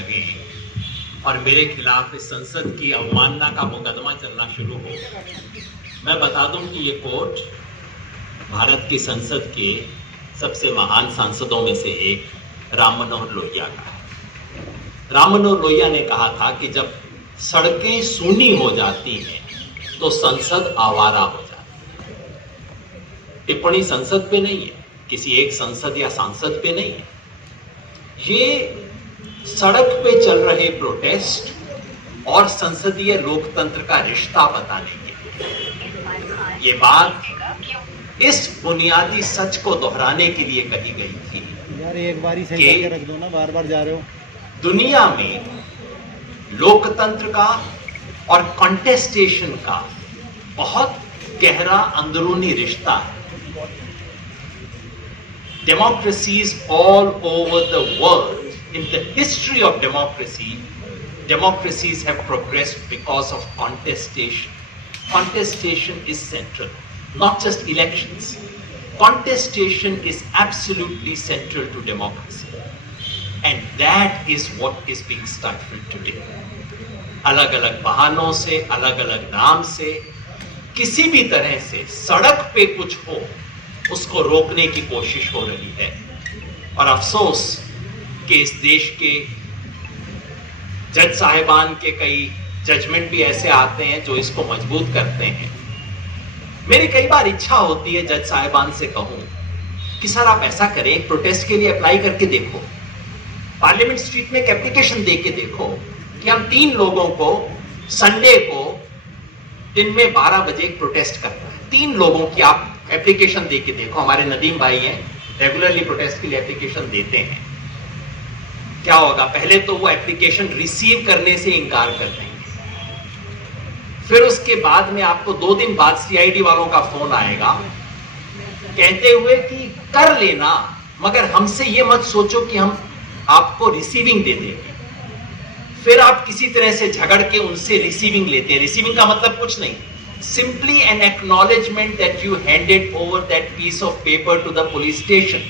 लगे और मेरे खिलाफ इस संसद की अवमानना का मुकदमा चलना शुरू हो, मैं बता दूं कि ये कोर्ट भारत की संसद के सबसे महान सांसदों में से एक राम मनोहर लोहिया का है। राम मनोहर लोहिया ने कहा था कि जब सड़कें सूनी हो जाती हैं तो संसद आवारा हो जाती है। टिप्पणी संसद पे नहीं है, किसी एक संसद या सांसद पे नहीं है, ये सड़क पे चल रहे प्रोटेस्ट और संसदीय लोकतंत्र का रिश्ता बताने के लिए ये बात इस बुनियादी सच को दोहराने के लिए कही गई थी। यार एक बार ही सही करके रख दो ना, बार बार जा रहे हो। दुनिया में लोकतंत्र का और कॉन्टेस्टेशन का बहुत गहरा अंदरूनी रिश्ता है। Democracies all over the world, in the history of democracy, democracies have progressed because of contestation. Contestation is central, not just elections. Contestation is absolutely central to democracy. And that is what is being stifled today. अलग अलग बहानों से, अलग अलग नाम से, किसी भी तरह से सड़क पे कुछ हो उसको रोकने की कोशिश हो रही है। और अफसोस कि इस देश के जज साहिबान के कई जजमेंट भी ऐसे आते हैं जो इसको मजबूत करते हैं। मेरी कई बार इच्छा होती है जज साहिबान से कहूं कि सर आप ऐसा करें, एक प्रोटेस्ट के लिए अप्लाई करके देखो, पार्लियामेंट स्ट्रीट में एक एप्लीकेशन दे के देखो कि हम 3 लोगों को संडे को दिन में 12 बजे एक प्रोटेस्ट करना है। 3 लोगों की आप एप्लीकेशन दे के देखो। हमारे नदीम भाई हैं, रेगुलरली प्रोटेस्ट के लिए एप्लीकेशन देते हैं। क्या होगा, पहले तो वो एप्लीकेशन रिसीव करने से इनकार कर देंगे, फिर उसके बाद में आपको 2 दिन बाद सीआईडी वालों का फोन आएगा कहते हुए कि कर लेना, मगर हमसे ये मत सोचो कि हम आपको रिसीविंग दे देंगे। फिर आप किसी तरह से झगड़ के उनसे रिसीविंग लेते हैं। रिसीविंग का मतलब कुछ नहीं, simply an acknowledgement that you handed over that piece of paper to the police station.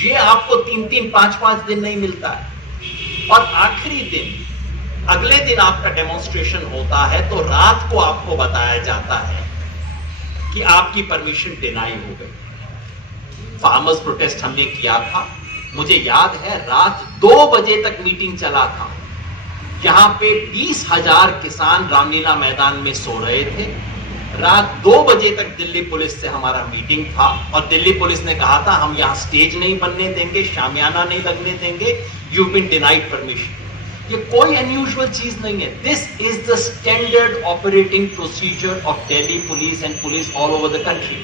ये आपको 3-3, 5-5 दिन नहीं मिलता है। और आखिरी दिन, अगले दिन आपका डेमोन्स्ट्रेशन होता है तो रात को आपको बताया जाता है कि आपकी परमिशन डिनाई हो गई। फार्मर्स प्रोटेस्ट हमने किया था, मुझे याद है रात 2 बजे तक मीटिंग चला था। यहां पे 20,000 किसान रामलीला मैदान में सो रहे थे। रात 2 बजे तक दिल्ली पुलिस से हमारा मीटिंग था और दिल्ली पुलिस ने कहा था हम यहां स्टेज नहीं बनने देंगे, शामियाना नहीं लगने देंगे, यू बीन डिनाइड परमिशन। ये कोई अनयूजुअल चीज नहीं है। This is the standard operating procedure of Delhi police and police all over the country.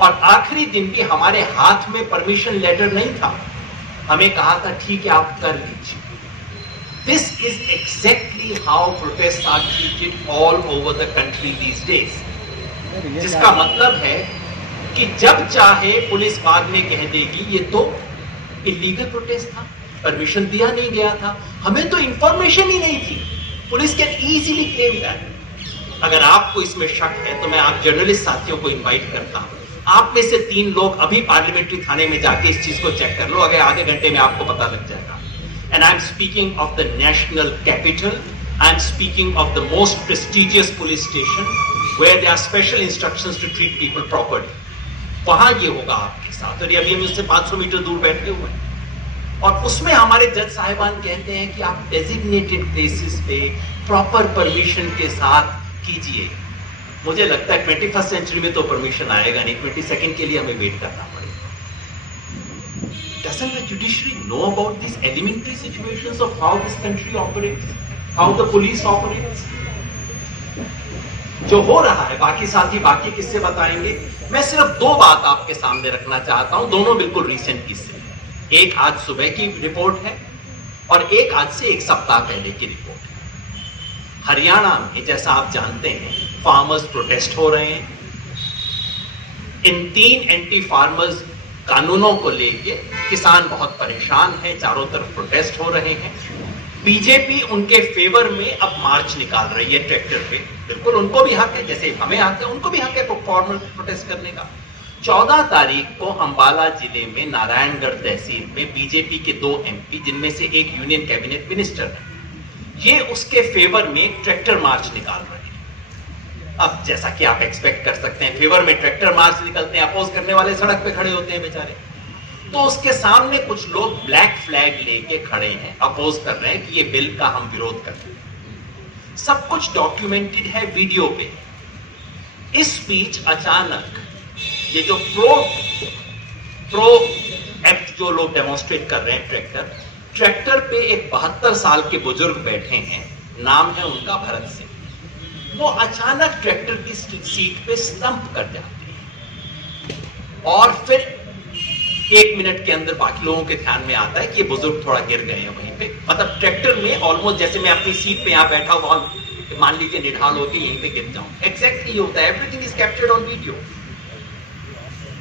और आखिरी दिन की हमारे हाथ में परमिशन लेटर नहीं था, हमें कहा था ठीक है आप कर लीजिए। This is exactly how protests are treated all over the country these days. जिसका मतलब है कि जब चाहे पुलिस बाद में कह देगी ये तो इलीगल प्रोटेस्ट था, परमिशन दिया नहीं गया था, हमें तो इंफॉर्मेशन ही नहीं थी। Police can easily claim that. अगर आपको इसमें शक है तो मैं आप जर्नलिस्ट साथियों को इनवाइट करता हूं, आप में से 3 लोग अभी पार्लियामेंट्री थाने में जाके इस चीज को चेक कर लो, अगर आधे घंटे में आपको पता लग जाएगा। And I'm speaking of the national capital. I'm speaking of the most prestigious police station where there are special instructions to treat people properly. वहां ये होगा आपके साथ। और अभी हम उससे 500 मीटर दूर बैठे हुए हैं और उसमें हमारे जज साहिबान कहते हैं कि आप डेजिग्नेटेड प्लेसेस पे प्रॉपर परमिशन के साथ कीजिए। मुझे लगता है 21st सेंचुरी में तो परमिशन आएगा नहीं, 22nd के लिए हमें वेट करना पड़ेगा। Doesn't the judiciary know about these elementary situations of how this country operates, how the police operates? जो हो रहा है, बाकी साथी बाकी किस्से बताएंगे। मैं सिर्फ 2 बात आपके सामने रखना चाहता हूं, दोनों बिल्कुल रीसेंट किस्से। एक आज सुबह की रिपोर्ट है और एक आज से 1 सप्ताह पहले की रिपोर्ट है। हरियाणा में जैसा आप जानते हैं फार्मर्स प्रोटेस्ट हो रहे हैं। इन 3 एंटी फार्मर्स कानूनों को लेके किसान बहुत परेशान हैं, चारों तरफ प्रोटेस्ट हो रहे हैं। बीजेपी उनके फेवर में अब मार्च निकाल रही है ट्रैक्टर पे। बिल्कुल उनको भी हक है, जैसे हमें हक है उनको भी हक है फॉर्मल प्रोटेस्ट करने का। 14 तारीख को अंबाला जिले में नारायणगढ़ तहसील में बीजेपी के 2 एमपी, जिनमें से एक यूनियन कैबिनेट मिनिस्टर है, ये उसके फेवर में एक ट्रैक्टर मार्च निकाल रहे हैं। अब जैसा कि आप एक्सपेक्ट कर सकते हैं, फेवर में ट्रैक्टर मार्च निकलते हैं, अपोज करने वाले सड़क पे खड़े होते हैं बेचारे। तो उसके सामने कुछ लोग ब्लैक फ्लैग लेके खड़े हैं, अपोज कर रहे हैं कि ये बिल का हम विरोध कर रहे हैं। सब कुछ डॉक्यूमेंटेड है वीडियो पे। इस बीच अचानक ये जो प्रो एक्ट जो लोग डेमोन्स्ट्रेट कर रहे हैं, ट्रैक्टर पे एक 72 साल के बुजुर्ग बैठे हैं, नाम है उनका भरत सिंह। वो अचानक ट्रैक्टर की सीट पे स्टंप कर जाते हैं और फिर 1 मिनट के अंदर बाकी लोगों के ध्यान में आता है कि ये बुजुर्ग थोड़ा गिर गए हैं वहीं पे। मतलब ट्रैक्टर में ऑलमोस्ट जैसे मैं अपनी सीट पे यहां बैठा हुआ, मान लीजिए निढाल होकर यहीं पे गिर जाऊं, एग्जैक्टली होता है। Everything is captured on video.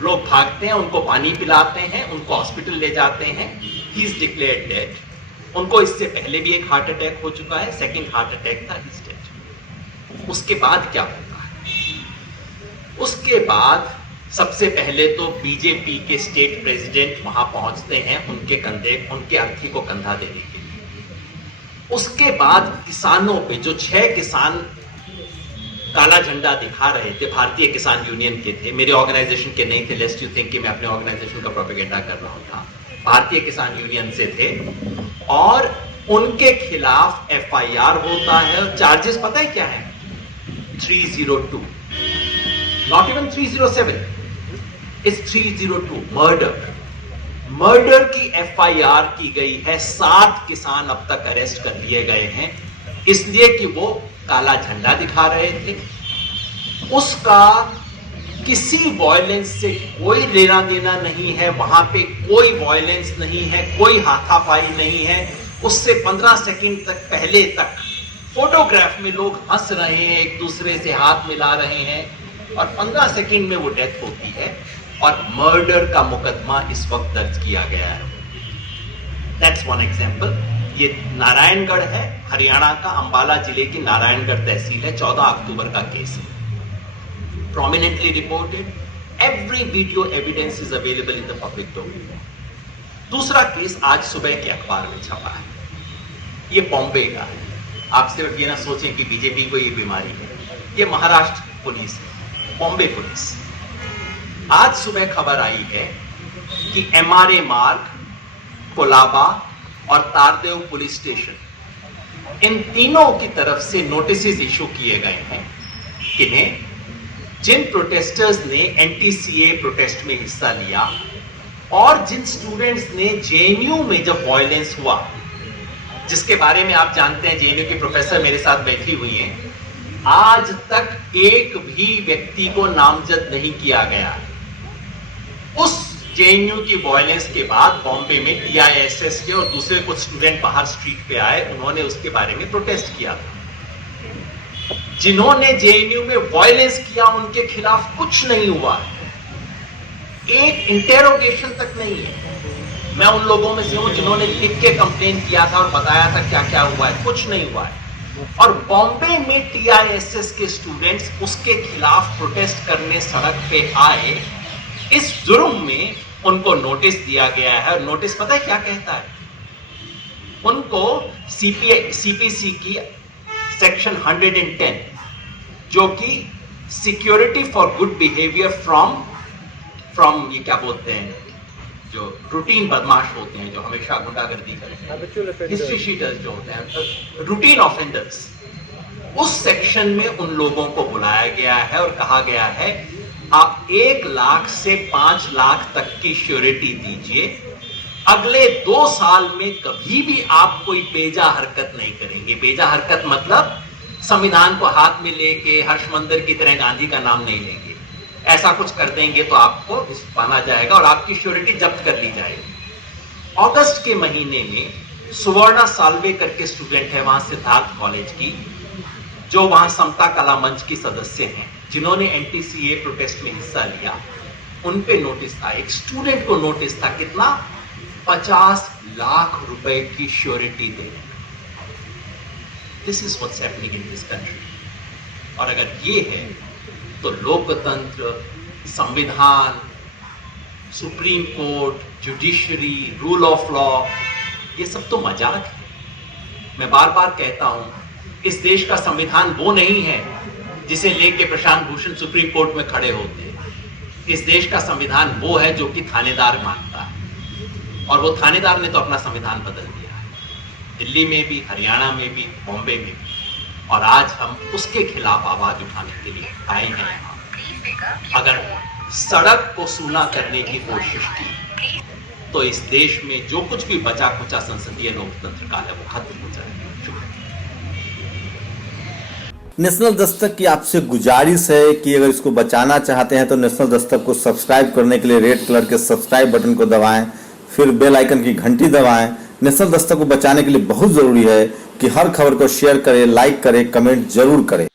लोग भागते हैं, उनको पानी पिलाते हैं, उनको हॉस्पिटल ले जाते हैं। He is declared dead. उनको इससे पहले भी एक हार्ट अटैक हो चुका है, सेकंड हार्ट अटैक था, ही इज डेड। उसके बाद क्या होता है? उसके बाद सबसे पहले तो बीजेपी के स्टेट प्रेसिडेंट वहां पहुंचते हैं उनके अर्थी को कंधा देने के लिए। उसके बाद किसानों पे, जो 6 किसान काला झंडा दिखा रहे थे, भारतीय किसान यूनियन के थे, मेरे ऑर्गेनाइजेशन के नहीं थे, लेस्ट यू थिंक कि मैं अपने ऑर्गेनाइजेशन का प्रोपेगेंडा कर रहा था, भारतीय किसान यूनियन से थे, और उनके खिलाफ एफआईआर होता है। और चार्जेस पता है क्या है? 302, नॉट इवन 307, इट्स 302, मर्डर की एफआईआर की गई है। 7 किसान अब तक अरेस्ट कर लिए गए हैं, इसलिए कि वो काला झंडा दिखा रहे थे। उसका किसी वायलेंस से कोई लेना देना नहीं है, वहां पे कोई वायलेंस नहीं है, कोई हाथापाई नहीं है। उससे 15 सेकंड तक पहले तक फोटोग्राफ में लोग हंस रहे हैं, एक दूसरे से हाथ मिला रहे हैं, और 15 सेकंड में वो डेथ होती है। और मर्डर का मुकदमा इस वक्त दर्ज किया गया है। That's one example. ये नारायणगढ़ है, हरियाणा का, अंबाला जिले की नारायणगढ़ तहसील है। 14 अक्टूबर का केस है, prominently reported. Every video evidence is available in the public domain. दूसरा केस आज सुबह के अखबार में छपा है, ये बॉम्बे का है। आप सिर्फ ये ना सोचें कि बीजेपी को ये बीमारी है, ये महाराष्ट्र पुलिस है, बॉम्बे पुलिस। आज सुबह खबर आई है कि एमआरए मार्ग, कोलाबा और तारदेव पुलिस स्टेशन, इन तीनों की तरफ से नोटिस इशू किए गए हैं। किन्हें? जिन प्रोटेस्टर्स ने एंटी-सीए प्रोटेस्ट में हिस्सा लिया और जिन स्टूडेंट्स ने जेएनयू में जब वायलेंस हुआ, जिसके बारे में आप जानते हैं, जेएनयू की प्रोफेसर मेरे साथ बैठी हुई हैं, आज तक एक भी व्यक्ति को नामजद नहीं किया गया। उस जेएनयू की वायलेंस के बाद बॉम्बे में टीआईएसएस के और दूसरे कुछ स्टूडेंट बाहर स्ट्रीट पे आए, उन्होंने उसके बारे में प्रोटेस्ट किया था। जिन्होंने जेएनयू में वायलेंस किया उनके खिलाफ कुछ नहीं हुआ है, एक इंटेरोगेशन तक नहीं है। मैं उन लोगों में से हूं जिन्होंने लिख के कंप्लेन किया था और बताया था क्या क्या हुआ है, कुछ नहीं हुआ है। और बॉम्बे में टीआईएसएस के स्टूडेंट्स उसके खिलाफ प्रोटेस्ट करने सड़क पे आए। इस जुर्म में उनको नोटिस दिया गया है, और नोटिस पता है क्या कहता है? उनको सीपीसी की सेक्शन 110, जो कि security for good behaviour from ये क्या बोलते हैं, जो रूटीन बदमाश होते हैं, जो हमेशा गुंडागर्दी करें, हिस्ट्री शीटर्स जो होते हैं, रूटीन ऑफेंडर्स, उस सेक्शन में उन लोगों को बुलाया गया है और कहा गया है आप 1 लाख से 5 लाख तक की श्योरिटी दीजिए, अगले 2 साल में कभी भी आप कोई बेजा हरकत नहीं करेंगे। बेजा हरकत मतलब संविधान को हाथ में लेके हर्षमंदिर की तरह गांधी का नाम नहीं लेंगे। ऐसा कुछ कर देंगे तो आपको माना जाएगा और आपकी श्योरिटी जब्त कर ली जाएगी। अगस्त के महीने में सुवर्णा साल्वे करके स्टूडेंट है वहां सिद्धार्थ कॉलेज की, जो वहां समता कला मंच की सदस्य हैं, जिन्होंने एंटी-सीए प्रोटेस्ट में हिस्सा लिया, उन पे नोटिस था। एक स्टूडेंट को नोटिस था, कितना? 50 लाख रुपए की surety they. This is what's happening in this country. और अगर ये है तो लोकतंत्र, संविधान, supreme court, judiciary, rule of law, ये सब तो मजाक है। मैं बार बार कहता हूं, इस देश का संविधान वो नहीं है जिसे लेके प्रशांत भूषण सुप्रीम कोर्ट में खड़े होते हैं। इस देश का संविधान वो है जो कि थानेदार मानता है, और वो थानेदार ने तो अपना संविधान बदल दिया है, दिल्ली में भी, हरियाणा में भी, बॉम्बे में भी। और आज हम उसके खिलाफ आवाज उठाने के लिए आए हैं। अगर सड़क को सूना करने की कोशिश की तो इस देश में जो कुछ भी बचा कुचा संसदीय लोकतंत्र का है वो खत्म हो जाएगा। नेशनल दस्तक की आपसे गुजारिश है कि अगर इसको बचाना चाहते हैं तो नेशनल दस्तक को सब्सक्राइब करने के लिए रेड कलर के सब्सक्राइब बटन को दबाएं, फिर बेल आइकन की घंटी दबाएं। नेशनल दस्तक को बचाने के लिए बहुत जरूरी है कि हर खबर को शेयर करें, लाइक करें, कमेंट जरूर करें।